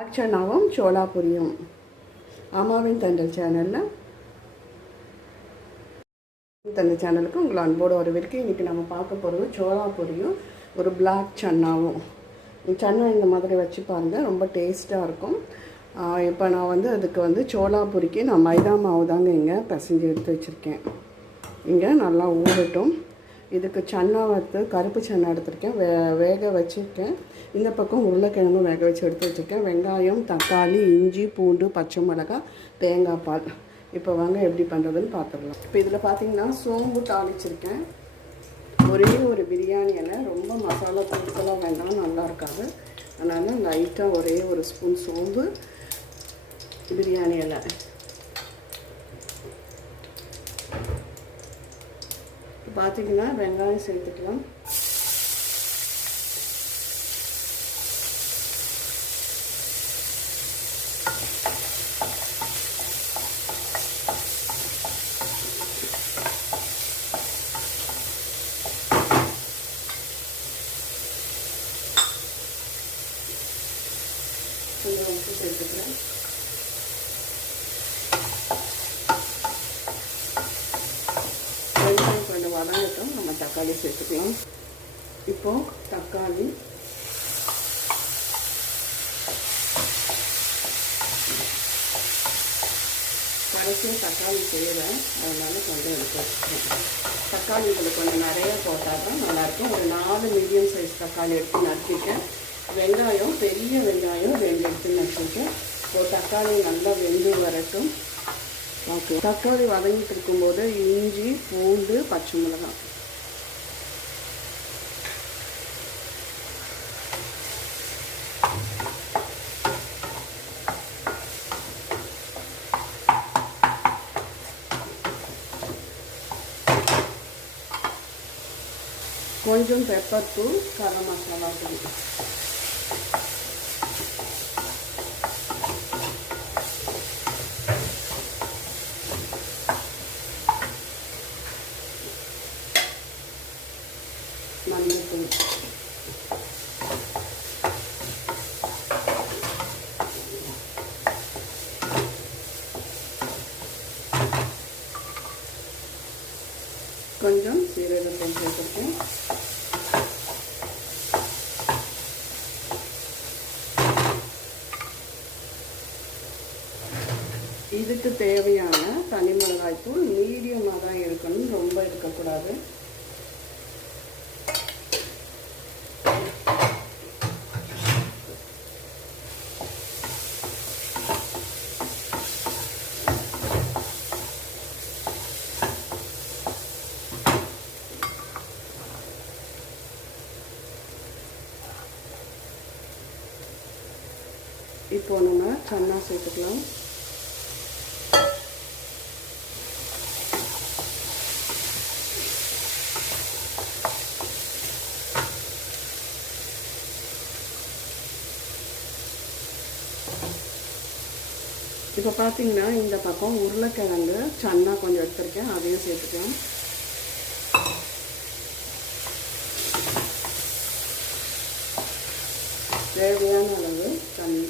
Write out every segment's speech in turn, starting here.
அர்ச்சனாவும் சோலாபுரியும். அம்மாவின் தண்டல் சேனலில். தண்டல் சேனலுக்கு உங்களை அன்போடு வரவேற்கு இன்றைக்கி நம்ம பார்க்க போகிறது சோலாபுரியும் ஒரு பிளாக் சன்னாவும். சன்னா இந்த மாதிரி வச்சு பாருங்கள் ரொம்ப டேஸ்ட்டாக இருக்கும். இப்போ நான் வந்து அதுக்கு வந்து சோலாபுரிக்கு நான் மைதா மாவு தாங்க இங்கே பிசைஞ்சு எடுத்து வச்சுருக்கேன். இங்கே நல்லா ஊறட்டும். இதுக்கு சன்னா வறுத்து கருப்பு சன்னா எடுத்திருக்கேன். வே வேக வச்சுருக்கேன். இந்த பக்கம் உருளைக்கிழங்கும் வேக வச்சு எடுத்து வச்சுருக்கேன். வெங்காயம் தக்காளி இஞ்சி பூண்டு பச்சை மிளகாய் தேங்காய் பால். இப்போ வாங்க எப்படி பண்ணுறதுன்னு பார்த்துக்கலாம் இப்போ இதில் பார்த்தீங்கன்னா சோம்பு தாளிச்சிருக்கேன். ஒரே ஒரு பிரியாணி இலை. ரொம்ப மசாலா தூக்கெல்லாம் வேண்டாம் நல்லா இருக்காது. அதனால் லைட்டாக ஒரே ஒரு ஸ்பூன் சோம்பு பிரியாணி இலை. பார்த்தீங்கன்னா வெங்காயம் சேர்த்துக்கலாம் கொஞ்சம் உப்பு சேர்த்துக்கிறேன் வெங்காயம் கொஞ்சம் வதங்கட்டும் நம்ம தக்காளி சேர்த்துக்கலாம் இப்போ தக்காளி கடைசியாக தக்காளி செய்வேன் அதனால கொஞ்சம் எடுத்து வச்சுக்கேன் தக்காளி இதில் கொஞ்சம் நிறைய போட்டால் தான் நல்லாயிருக்கும். ஒரு நாலு மீடியம் சைஸ் தக்காளி எடுத்து நறுக்கிட்டேன் வெங்காயம் பெரிய வெங்காயம் ரெண்டு எடுத்து நறுக்கிட்டேன் ஒரு தக்காளி நல்லா வெந்து வரட்டும். ஓகே. தக்காளி வதங்கிட்டு இருக்கும்போது இஞ்சி பூண்டு பச்சை மிளகாய். కొంచెం పెప్పర్కు కర్ర మసాలా ఉంటుంది మల్లెపూలు కొంచెం సీరలు పెంచేటప్పుడు இதுக்கு தேவையான தனி மிளகாய்த்தூள் மீடியமாக தான் இருக்கணும் ரொம்ப இருக்கக்கூடாது இப்போ நம்ம சன்னா சேர்த்துக்கலாம். இப்போ பார்த்தீங்கன்னா இந்த பக்கம் உருளைக்கிழங்கு சன்னா கொஞ்சம் எடுத்திருக்கேன் அதையும் சேர்த்துக்கலாம். தேவையான அளவு தண்ணி.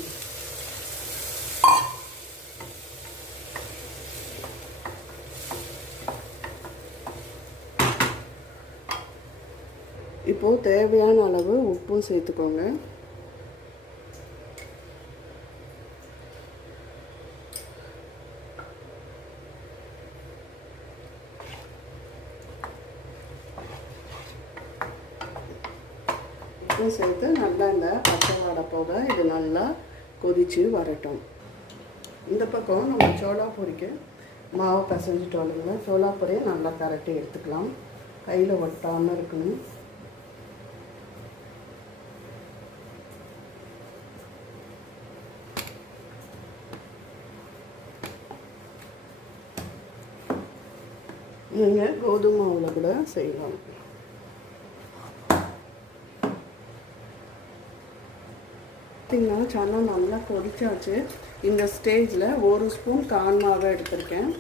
இப்போது தேவையான அளவு உப்பும் சேர்த்துக்கோங்க உப்பும் சேர்த்து நல்லா இந்த பச்சை வாடை போக இது நல்லா கொதித்து வரட்டும். இந்த பக்கம் நம்ம சோளா பொரிக்கு மாவு பிசைஞ்சிட்டு வரல சோளா பொரியை நல்லா கரட்டி எடுத்துக்கலாம். கையில் ஒட்டாமல் இருக்கணும். நீங்கள் கோதுமை மாவில் கூட செய்யலாம். பார்த்தீங்கன்னா சன்னா நல்லா கொதிச்சாச்சு. இந்த ஸ்டேஜில் ஒரு ஸ்பூன் கான் மாவை எடுத்திருக்கேன்.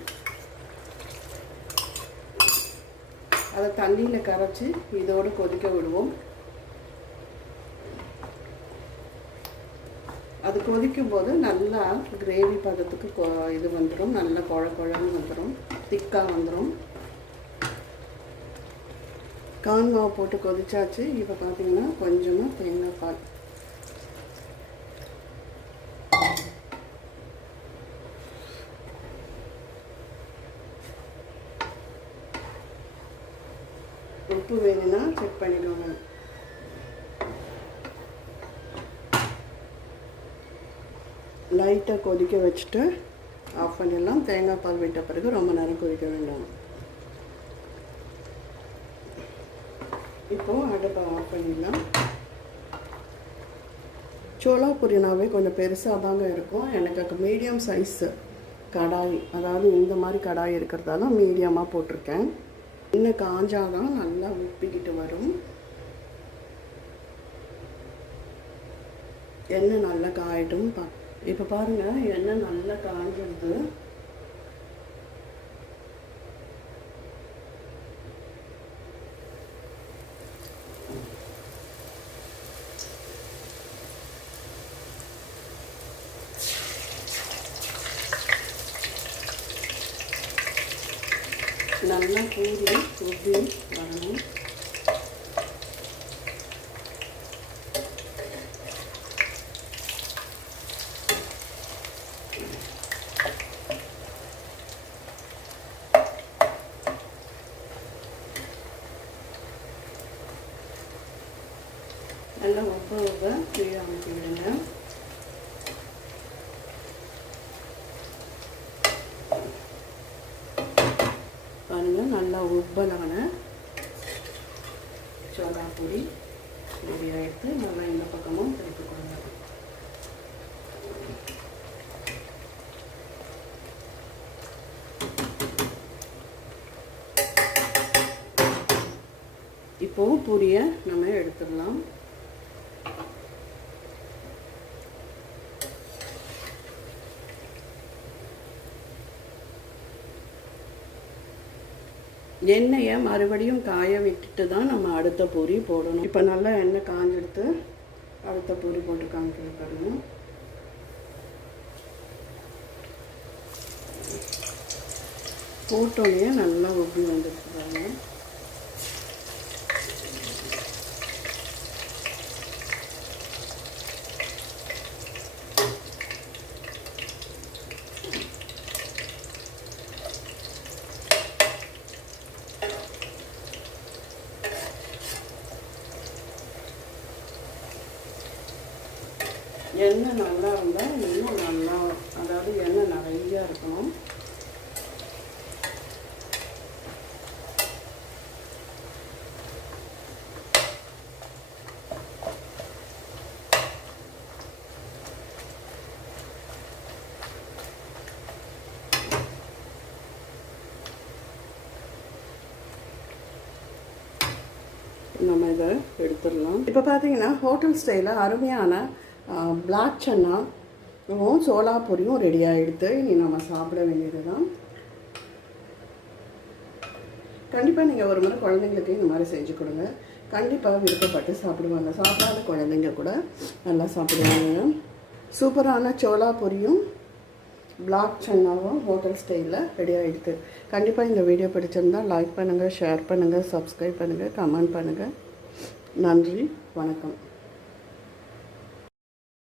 அதை தண்ணியில் கரைச்சி இதோடு கொதிக்க விடுவோம். அது கொதிக்கும் போது நல்லா கிரேவி பதத்துக்கு கொ- இது வந்துடும் நல்லா குழ குழன்னு வந்துடும் திக்காக வந்துடும் கான் மாவு போட்டு கொதிச்சாச்சு. இப்போ பார்த்தீங்கன்னா கொஞ்சமாக தேங்காய் பால். உப்பு வேணும்னா செக் பண்ணிக்கோங்க. லைட்டாக கொதிக்க வச்சுட்டு ஆஃப் பண்ணிடலாம். தேங்காய் பால் விட்ட பிறகு ரொம்ப நேரம் கொதிக்க வேண்டாம். இப்போது அடுப்பை ஆஃப் பண்ணிடலாம். சோளா புரினாவே கொஞ்சம் பெருசாக தாங்க இருக்கும். எனக்கு மீடியம் சைஸு கடாய் அதாவது இந்த மாதிரி கடாய் இருக்கிறதால மீடியமாக போட்டிருக்கேன். இன்னும் காஞ்சாதான் நல்லா உப்பிக்கிட்டு வரும். எண்ணெய் நல்லா காயிட்டும். பா இப்போ பாருங்கள் எண்ணெய் நல்லா காஞ்சிடுது நல்லா கூறி உப்பி வரணும். நல்லா உப்ப உப்ப கீழே அமுக்கி விடுங்க நல்லா உப்பலான சோளா பொடி ரெடி ஆகிடுத்து நல்லா இந்த பக்கமும் திருப்பி கொடுங்க. இப்போவும் பூரியை நம்ம எடுத்துடலாம். எண்ணெயை மறுபடியும் காய விட்டுட்டு தான் நம்ம அடுத்த பூரி போடணும். இப்போ நல்லா எண்ணெய் காஞ்செடுத்து அடுத்த பூரி போட்டு காமிக்க பாருங்க. போட்டோன்னே நல்லா உப்பி வந்துருக்கு எண்ணெய் நல்லா இருந்தால் இன்னும் நல்லா அதாவது எண்ணெய் நிறையா இருக்கணும். நம்ம இதை எடுத்துடலாம். இப்போ பார்த்தீங்கன்னா ஹோட்டல் ஸ்டைலில் அருமையான பிளாக் சன்னாவும் சோளா பொரியும் ரெடி ஆகிடுது இனி நம்ம சாப்பிட வேண்டியது தான் கண்டிப்பாக நீங்கள் ஒரு முறை குழந்தைங்களுக்கு இந்த மாதிரி செஞ்சு கொடுங்க. கண்டிப்பாக விருப்பப்பட்டு சாப்பிடுவாங்க. சாப்பிடாத குழந்தைங்க கூட நல்லா சாப்பிடுவாங்க. சூப்பரான சோளா பொரியும் பிளாக் சன்னாவும் ஹோட்டல் ஸ்டைலில் ரெடி ஆகிடுது கண்டிப்பாக இந்த வீடியோ பிடிச்சிருந்தால் லைக் பண்ணுங்கள் ஷேர் பண்ணுங்கள் சப்ஸ்கிரைப் பண்ணுங்கள் கமெண்ட் பண்ணுங்கள் நன்றி வணக்கம்.